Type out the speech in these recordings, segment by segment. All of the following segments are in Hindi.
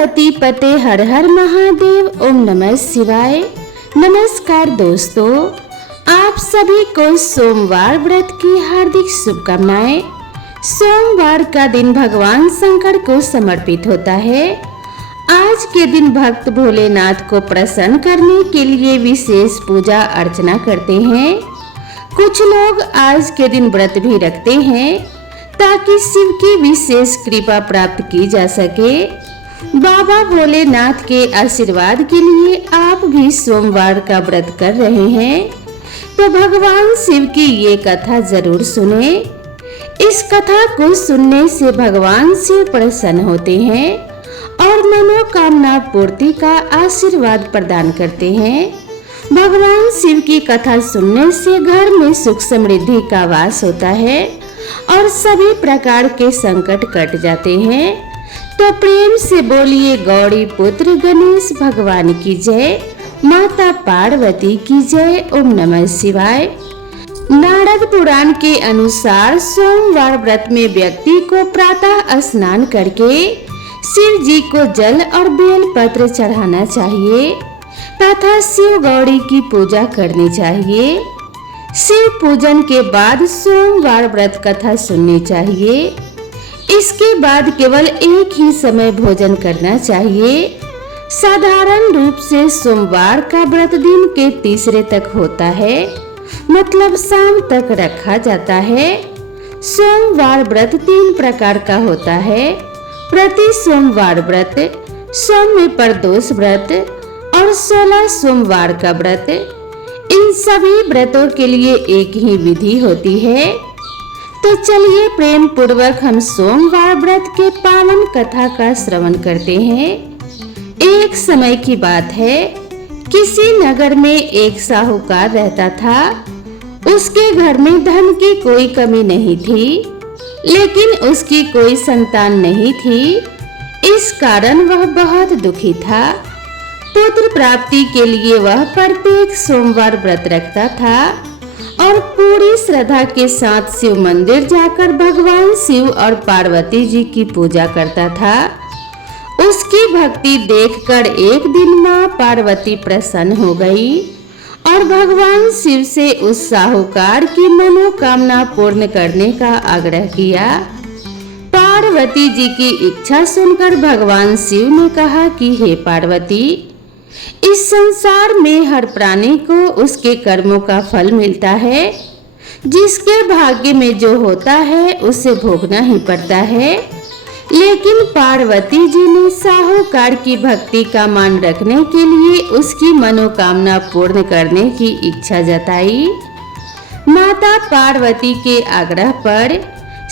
पार्वती पते हर हर महादेव। ओम नमः शिवाय। नमस्कार दोस्तों, आप सभी को सोमवार व्रत की हार्दिक शुभकामनाएं। सोमवार का दिन भगवान शंकर को समर्पित होता है। आज के दिन भक्त भोलेनाथ को प्रसन्न करने के लिए विशेष पूजा अर्चना करते हैं। कुछ लोग आज के दिन व्रत भी रखते हैं ताकि शिव की विशेष कृपा प्राप्त की जा सके। बाबा भोलेनाथ के आशीर्वाद के लिए आप भी सोमवार का व्रत कर रहे हैं तो भगवान शिव की ये कथा जरूर सुने। इस कथा को सुनने से भगवान शिव प्रसन्न होते हैं और मनोकामना पूर्ति का आशीर्वाद प्रदान करते हैं। भगवान शिव की कथा सुनने से घर में सुख समृद्धि का वास होता है और सभी प्रकार के संकट कट जाते हैं। तो प्रेम से बोलिए गौरी पुत्र गणेश भगवान की जय, माता पार्वती की जय। ओम नमः शिवाय। नारद पुराण के अनुसार सोमवार व्रत में व्यक्ति को प्रातः स्नान करके शिव जी को जल और बेल पत्र चढ़ाना चाहिए तथा शिव गौरी की पूजा करनी चाहिए। शिव पूजन के बाद सोमवार व्रत कथा सुननी चाहिए। इसके बाद केवल एक ही समय भोजन करना चाहिए। साधारण रूप से सोमवार का व्रत दिन के तीसरे तक होता है, मतलब शाम तक रखा जाता है। सोमवार व्रत 3 प्रकार का होता है: प्रति सोमवार व्रत, सौम्य प्रदोष व्रत और 16 सोमवार का व्रत। इन सभी व्रतों के लिए एक ही विधि होती है। तो चलिए प्रेम पूर्वक हम सोमवार व्रत के पावन कथा का श्रवण करते हैं। एक समय की बात है, किसी नगर में एक साहूकार रहता था। उसके घर में धन की कोई कमी नहीं थी, लेकिन उसकी कोई संतान नहीं थी। इस कारण वह बहुत दुखी था। पुत्र प्राप्ति के लिए वह प्रत्येक सोमवार व्रत रखता था और पूरी श्रद्धा के साथ शिव मंदिर जाकर भगवान शिव और पार्वती जी की पूजा करता था। उसकी भक्ति देखकर एक दिन मां पार्वती प्रसन्न हो गई और भगवान शिव से उस साहूकार की मनोकामना पूर्ण करने का आग्रह किया। पार्वती जी की इच्छा सुनकर भगवान शिव ने कहा कि हे पार्वती, इस संसार में हर प्राणी को उसके कर्मों का फल मिलता है। जिसके भाग्य में जो होता है उसे भोगना ही पड़ता है। लेकिन पार्वती जी ने साहूकार की भक्ति का मान रखने के लिए उसकी मनोकामना पूर्ण करने की इच्छा जताई। माता पार्वती के आग्रह पर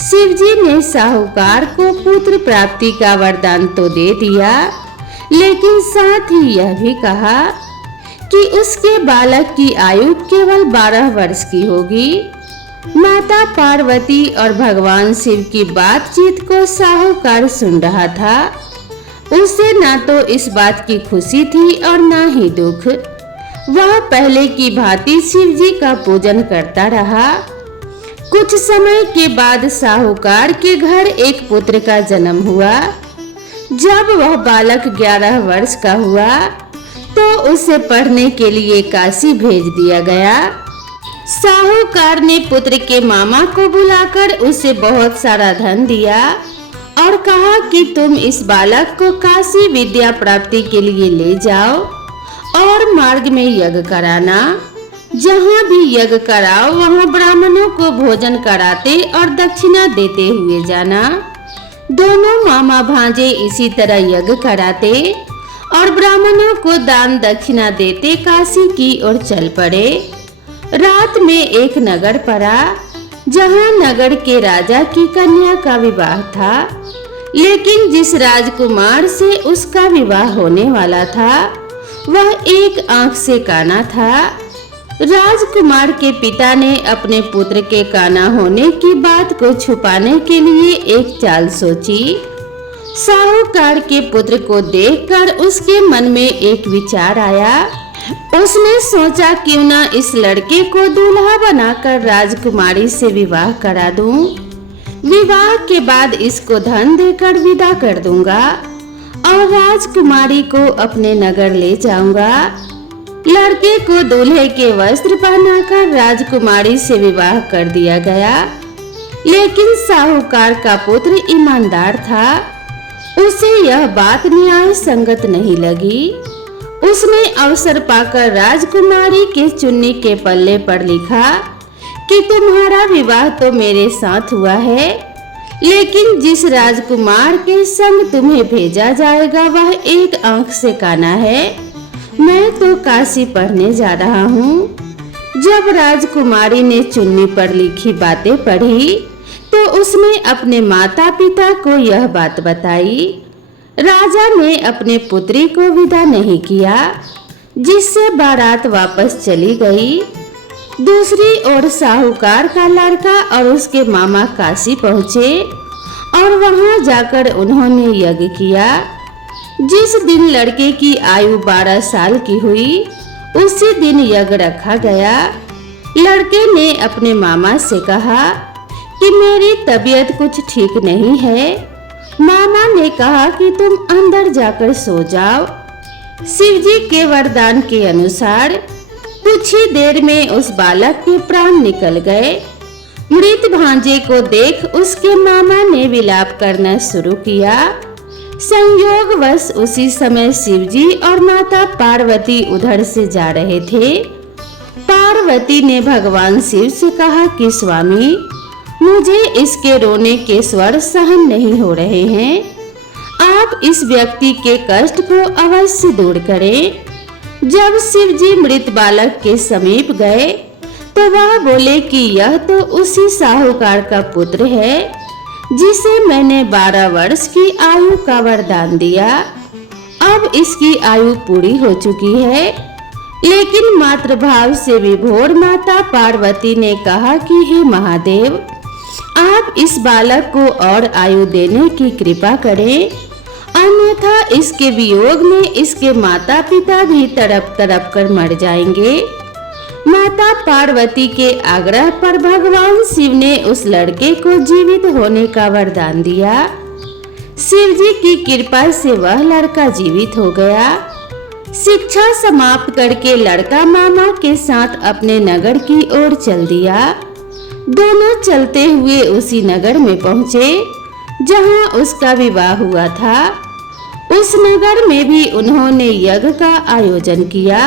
शिव जी ने साहूकार को पुत्र प्राप्ति का वरदान तो दे दिया, लेकिन साथ ही यह भी कहा कि उसके बालक की आयु केवल 12 वर्ष की होगी। माता पार्वती और भगवान शिव की बातचीत को साहूकार सुन रहा था। उसे ना तो इस बात की खुशी थी और ना ही दुख। वह पहले की भांति शिव जी का पूजन करता रहा। कुछ समय के बाद साहूकार के घर एक पुत्र का जन्म हुआ। जब वह बालक 11 वर्ष का हुआ तो उसे पढ़ने के लिए काशी भेज दिया गया। साहूकार ने पुत्र के मामा को बुलाकर उसे बहुत सारा धन दिया और कहा कि तुम इस बालक को काशी विद्या प्राप्ति के लिए ले जाओ और मार्ग में यज्ञ कराना। जहाँ भी यज्ञ कराओ वहाँ ब्राह्मणों को भोजन कराते और दक्षिणा देते हुए जाना। दोनों मामा भांजे इसी तरह यज्ञ कराते और ब्राह्मणों को दान दक्षिणा देते काशी की ओर चल पड़े। रात में एक नगर पड़ा जहाँ नगर के राजा की कन्या का विवाह था, लेकिन जिस राजकुमार से उसका विवाह होने वाला था वह एक आंख से काना था। राजकुमार के पिता ने अपने पुत्र के काना होने की बात को छुपाने के लिए एक चाल सोची। साहूकार के पुत्र को देखकर उसके मन में एक विचार आया। उसने सोचा क्यों ना इस लड़के को दूल्हा बनाकर राजकुमारी से विवाह करा दूं। विवाह के बाद इसको धन देकर विदा कर दूंगा और राजकुमारी को अपने नगर ले जाऊंगा। लड़के को दूल्हे के वस्त्र पहनाकर राजकुमारी से विवाह कर दिया गया। लेकिन साहूकार का पुत्र ईमानदार था। उसे यह बात न्याय संगत नहीं लगी। उसने अवसर पाकर राजकुमारी के चुन्नी के पल्ले पर लिखा कि तुम्हारा विवाह तो मेरे साथ हुआ है, लेकिन जिस राजकुमार के संग तुम्हें भेजा जाएगा वह एक आंख से काना है। मैं तो काशी पढ़ने जा रहा हूँ। जब राजकुमारी ने चुन्नी पर लिखी बातें पढ़ी तो उसने अपने माता पिता को यह बात बताई। राजा ने अपने पुत्री को विदा नहीं किया, जिससे बारात वापस चली गई। दूसरी ओर साहूकार का लड़का और उसके मामा काशी पहुँचे और वहां जाकर उन्होंने यज्ञ किया। जिस दिन लड़के की आयु 12 साल की हुई उसी दिन यज्ञ रखा गया। लड़के ने अपने मामा से कहा कि मेरी तबीयत कुछ ठीक नहीं है। मामा ने कहा कि तुम अंदर जाकर सो जाओ। शिवजी के वरदान के अनुसार कुछ ही देर में उस बालक के प्राण निकल गए। मृत भांजे को देख उसके मामा ने विलाप करना शुरू किया। संयोगवश उसी समय शिवजी और माता पार्वती उधर से जा रहे थे। पार्वती ने भगवान शिव से कहा कि स्वामी, मुझे इसके रोने के स्वर सहन नहीं हो रहे हैं। आप इस व्यक्ति के कष्ट को अवश्य दूर करें। जब शिवजी मृत बालक के समीप गए तो वह बोले कि यह तो उसी साहूकार का पुत्र है जिसे मैंने 12 वर्ष की आयु का वरदान दिया। अब इसकी आयु पूरी हो चुकी है। लेकिन मातृभाव से विभोर माता पार्वती ने कहा कि हे महादेव, आप इस बालक को और आयु देने की कृपा करें, अन्यथा इसके वियोग में इसके माता पिता भी तड़प तड़प कर मर जाएंगे। माता पार्वती के आग्रह पर भगवान शिव ने उस लड़के को जीवित होने का वरदान दिया। शिव जी की कृपा से वह लड़का जीवित हो गया। शिक्षा समाप्त करके लड़का मामा के साथ अपने नगर की ओर चल दिया। दोनों चलते हुए उसी नगर में पहुंचे जहां उसका विवाह हुआ था। उस नगर में भी उन्होंने यज्ञ का आयोजन किया।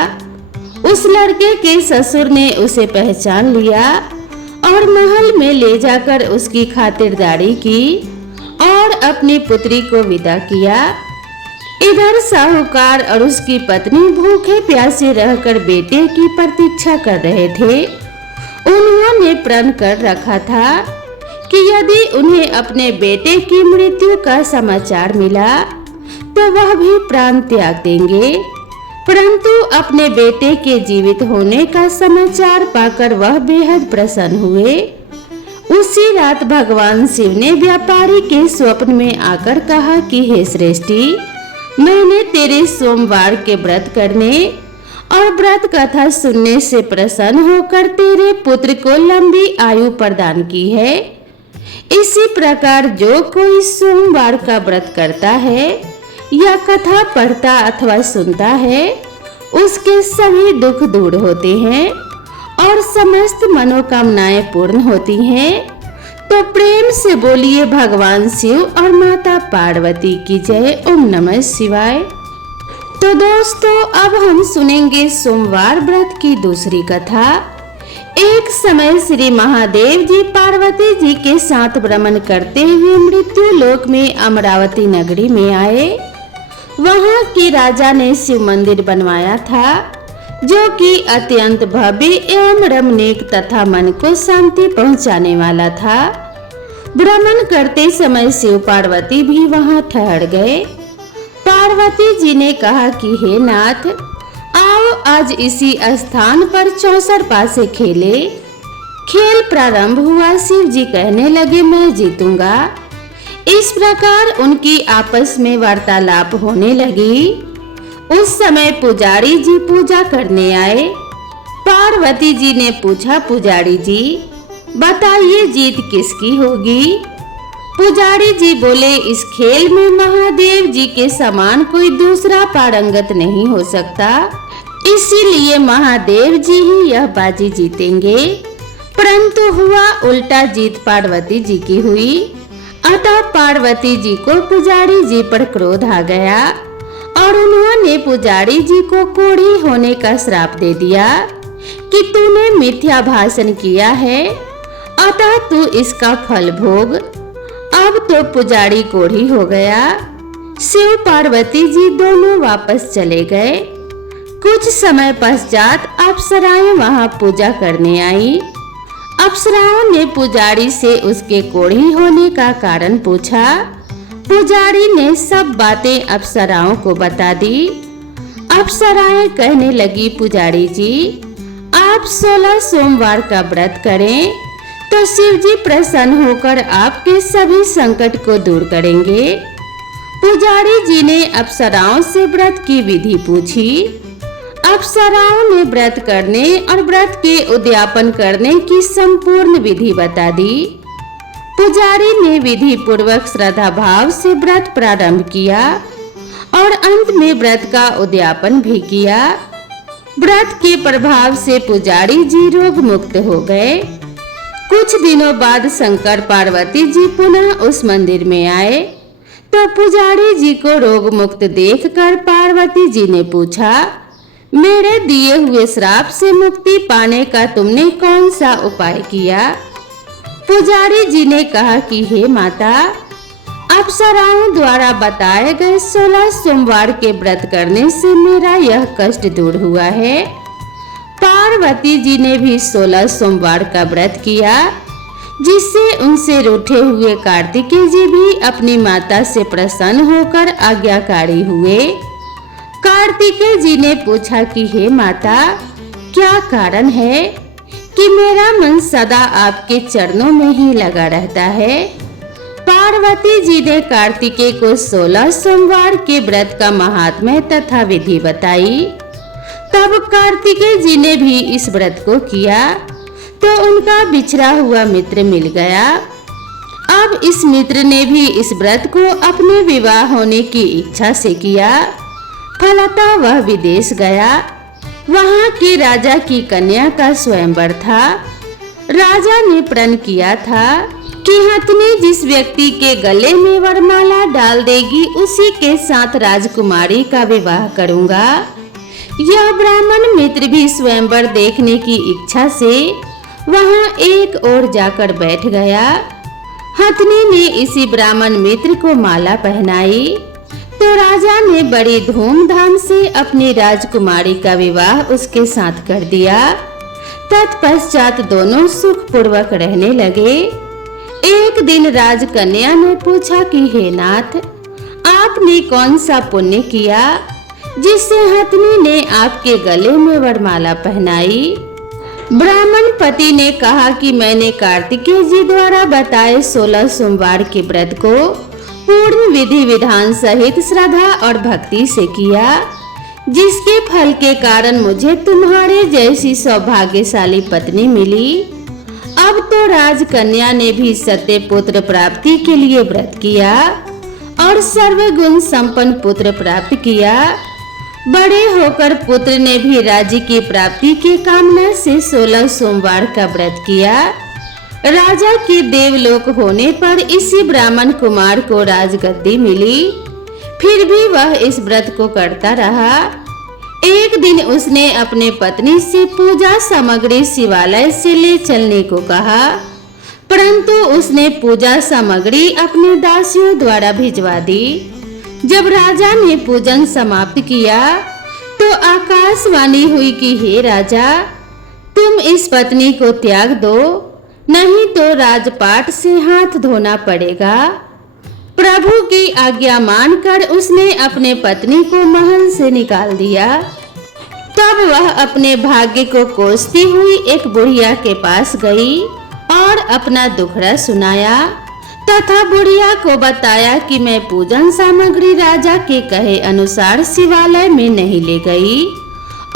उस लड़के के ससुर ने उसे पहचान लिया और महल में ले जाकर उसकी खातिरदारी की और अपनी पुत्री को विदा किया। इधर साहूकार और उसकी पत्नी भूखे प्यासे रहकर बेटे की प्रतीक्षा कर रहे थे। उन्होंने प्रण कर रखा था कि यदि उन्हें अपने बेटे की मृत्यु का समाचार मिला तो वह भी प्राण त्याग देंगे, परंतु अपने बेटे के जीवित होने का समाचार पाकर वह बेहद प्रसन्न हुए। उसी रात भगवान शिव ने व्यापारी के स्वप्न में आकर कहा कि हे श्रेष्ठी, मैंने तेरे सोमवार के व्रत करने और व्रत कथा सुनने से प्रसन्न होकर तेरे पुत्र को लंबी आयु प्रदान की है। इसी प्रकार जो कोई सोमवार का व्रत करता है या कथा पढ़ता अथवा सुनता है उसके सभी दुख दूर होते हैं और समस्त मनोकामनाएं पूर्ण होती हैं। तो प्रेम से बोलिए भगवान शिव और माता पार्वती की जय। ओम नमः शिवाय। तो दोस्तों, अब हम सुनेंगे सोमवार व्रत की दूसरी कथा। एक समय श्री महादेव जी पार्वती जी के साथ भ्रमण करते हुए मृत्यु लोक में अमरावती नगरी में आए। वहां के राजा ने शिव मंदिर बनवाया था जो कि अत्यंत भव्य एवं रमणीक तथा मन को शांति पहुंचाने वाला था। भ्रमण करते समय शिव पार्वती भी वहां ठहर गए। पार्वती जी ने कहा कि हे नाथ, आओ आज इसी स्थान पर 64 पासे खेले। खेल प्रारंभ हुआ। शिव जी कहने लगे, मैं जीतूंगा। इस प्रकार उनकी आपस में वार्तालाप होने लगी। उस समय पुजारी जी पूजा करने आए। पार्वती जी ने पूछा, पुजारी जी बताइए जीत किसकी होगी? पुजारी जी बोले, इस खेल में महादेव जी के समान कोई दूसरा पारंगत नहीं हो सकता, इसीलिए महादेव जी ही यह बाजी जीतेंगे। परंतु हुआ उल्टा, जीत पार्वती जी की हुई। अतः पार्वती जी को पुजारी जी पर क्रोध आ गया और उन्होंने पुजारी जी को कोढ़ी होने का श्राप दे दिया कि तूने मिथ्या भाषण किया है, अतः तू इसका फल भोग। अब तो पुजारी कोढ़ी हो गया। शिव पार्वती जी दोनों वापस चले गए। कुछ समय पश्चात अप्सराएं वहां पूजा करने आई। अप्सराओं ने पुजारी से उसके कोढ़ी होने का कारण पूछा। पुजारी ने सब बातें अप्सराओं को बता दी। अप्सराएं कहने लगी, पुजारी जी आप 16 सोमवार का व्रत करें तो शिव जी प्रसन्न होकर आपके सभी संकट को दूर करेंगे। पुजारी जी ने अप्सराओं से व्रत की विधि पूछी। अप्सराओं ने व्रत करने और व्रत के उद्यापन करने की संपूर्ण विधि बता दी। पुजारी ने विधि पूर्वक श्रद्धा भाव से व्रत प्रारंभ किया और अंत में व्रत का उद्यापन भी किया। व्रत के प्रभाव से पुजारी जी रोग मुक्त हो गए। कुछ दिनों बाद शंकर पार्वती जी पुनः उस मंदिर में आए तो पुजारी जी को रोग मुक्त देखकर पार्वती जी ने पूछा, मेरे दिए हुए श्राप से मुक्ति पाने का तुमने कौन सा उपाय किया? पुजारी जी ने कहा कि हे माता, अप्सराओं द्वारा बताए गए 16 सोमवार के व्रत करने से मेरा यह कष्ट दूर हुआ है। पार्वती जी ने भी 16 सोमवार का व्रत किया, जिससे उनसे रूठे हुए कार्तिकेय जी भी अपनी माता से प्रसन्न होकर आज्ञाकारी हुए। कार्तिकेय जी ने पूछा कि हे माता, क्या कारण है कि मेरा मन सदा आपके चरणों में ही लगा रहता है? पार्वती जी ने कार्तिकेय को 16 सोमवार के व्रत का महात्म्य तथा विधि बताई। तब कार्तिकेय जी ने भी इस व्रत को किया तो उनका बिछड़ा हुआ मित्र मिल गया। अब इस मित्र ने भी इस व्रत को अपने विवाह होने की इच्छा से किया। फलतः वह विदेश गया। वहां के राजा की कन्या का स्वयंवर था। राजा ने प्रण किया था कि हथनी जिस व्यक्ति के गले में वरमाला डाल देगी उसी के साथ राजकुमारी का विवाह करूंगा। यह ब्राह्मण मित्र भी स्वयंवर देखने की इच्छा से वहां एक ओर जाकर बैठ गया। हथनी ने इसी ब्राह्मण मित्र को माला पहनाई तो राजा ने बड़ी धूमधाम से अपनी राजकुमारी का विवाह उसके साथ कर दिया। तत्पश्चात दोनों सुखपूर्वक रहने लगे। एक दिन राजकन्या ने पूछा कि हे नाथ, आपने कौन सा पुण्य किया जिससे हथनी ने आपके गले में वरमाला पहनाई? ब्राह्मण पति ने कहा कि मैंने कार्तिकेय जी द्वारा बताए 16 सोमवार के व्रत को पूर्ण विधि विधान सहित श्रद्धा और भक्ति से किया, जिसके फल के कारण मुझे तुम्हारे जैसी सौभाग्यशाली पत्नी मिली। अब तो राजकन्या ने भी सत्य पुत्र प्राप्ति के लिए व्रत किया और सर्वगुण संपन्न पुत्र प्राप्त किया। बड़े होकर पुत्र ने भी राज्य की प्राप्ति की कामना से 16 सोमवार का व्रत किया। राजा के देवलोक होने पर इसी ब्राह्मण कुमार को राजगद्दी मिली। फिर भी वह इस व्रत को करता रहा। एक दिन उसने अपने पत्नी से पूजा सामग्री शिवालय से ले चलने को कहा, परंतु उसने पूजा सामग्री अपने दासियों द्वारा भिजवा दी। जब राजा ने पूजन समाप्त किया तो आकाशवाणी हुई कि हे राजा, तुम इस पत्नी को त्याग दो, नहीं तो राजपाट से हाथ धोना पड़ेगा। प्रभु की आज्ञा मानकर उसने अपने पत्नी को महल से निकाल दिया। तब वह अपने भाग्य को कोसती हुई एक बुढ़िया के पास गई और अपना दुखड़ा सुनाया तथा बुढ़िया को बताया कि मैं पूजन सामग्री राजा के कहे अनुसार शिवालय में नहीं ले गई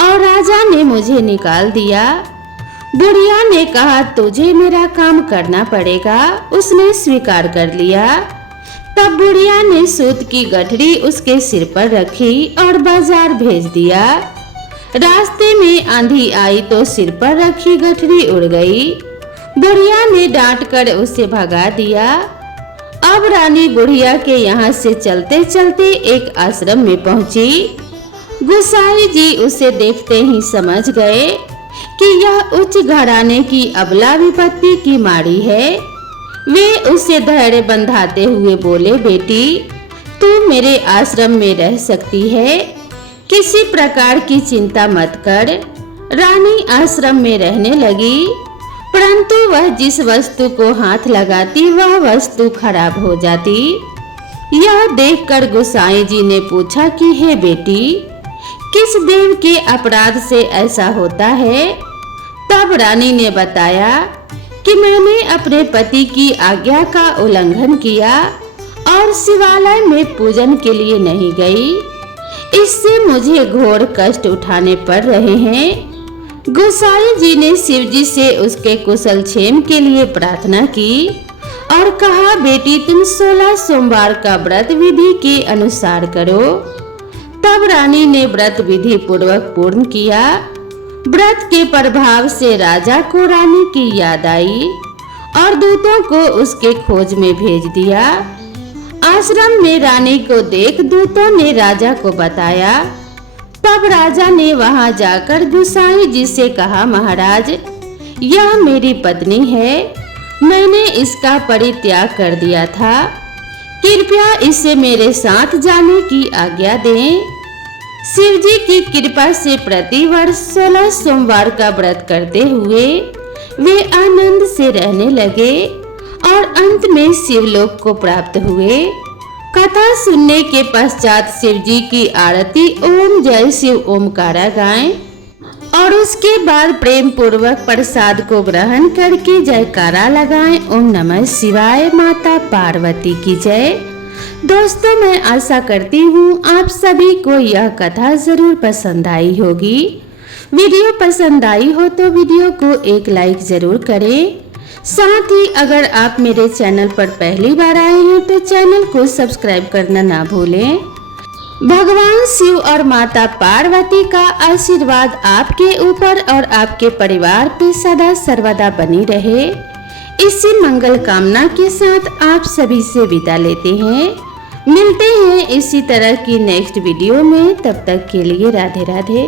और राजा ने मुझे निकाल दिया। बुढ़िया ने कहा तुझे मेरा काम करना पड़ेगा। उसने स्वीकार कर लिया। तब बुढ़िया ने सूत की गठरी उसके सिर पर रखी और बाजार भेज दिया। रास्ते में आंधी आई तो सिर पर रखी गठरी उड़ गई। बुढ़िया ने डांटकर उसे भगा दिया। अब रानी बुढ़िया के यहाँ से चलते चलते एक आश्रम में पहुंची। गोसाई जी उसे देखते ही समझ गए कि यह उच्च घराने की अबला विपत्ति की माड़ी है। वे उसे धैर्य बंधाते हुए बोले, बेटी तू मेरे आश्रम में रह सकती है, किसी प्रकार की चिंता मत कर। रानी आश्रम में रहने लगी, परंतु वह जिस वस्तु को हाथ लगाती वह वस्तु खराब हो जाती। यह देखकर गोसाई जी ने पूछा कि हे बेटी, किस देव के अपराध से ऐसा होता है? तब रानी ने बताया कि मैंने अपने पति की आज्ञा का उल्लंघन किया और शिवालय में पूजन के लिए नहीं गई। इससे मुझे घोर कष्ट उठाने पड़ रहे हैं। गोसाई जी ने शिव जी से उसके कुशल क्षेम के लिए प्रार्थना की और कहा, बेटी तुम 16 सोमवार का व्रत विधि के अनुसार करो। तब रानी ने व्रत विधि पूर्वक पूर्ण किया। व्रत के प्रभाव से राजा को रानी की याद आई और दूतों को उसके खोज में भेज दिया। आश्रम में रानी को देख दूतों ने राजा को बताया। तब राजा ने वहां जाकर गोसाई जी से कहा, महाराज यह मेरी पत्नी है, मैंने इसका परित्याग कर दिया था, कृपया इसे मेरे साथ जाने की आज्ञा दें। शिव जी की कृपा से प्रतिवर्ष 16 सोमवार का व्रत करते हुए वे आनंद से रहने लगे और अंत में शिवलोक को प्राप्त हुए। कथा सुनने के पश्चात शिव जी की आरती ओम जय शिव ओमकारा गाएं और उसके बाद प्रेम पूर्वक प्रसाद को ग्रहण करके जयकारा लगाएं। ओम नमः शिवाय। माता पार्वती की जय। दोस्तों मैं आशा करती हूँ आप सभी को यह कथा जरूर पसंद आई होगी। वीडियो पसंद आई हो तो वीडियो को एक लाइक जरूर करें। साथ ही अगर आप मेरे चैनल पर पहली बार आए हैं तो चैनल को सब्सक्राइब करना ना भूलें। भगवान शिव और माता पार्वती का आशीर्वाद आपके ऊपर और आपके परिवार पे सदा सर्वदा बनी रहे। इसी मंगल कामना के साथ आप सभी से विदा लेते हैं। मिलते हैं इसी तरह की नेक्स्ट वीडियो में। तब तक के लिए राधे राधे।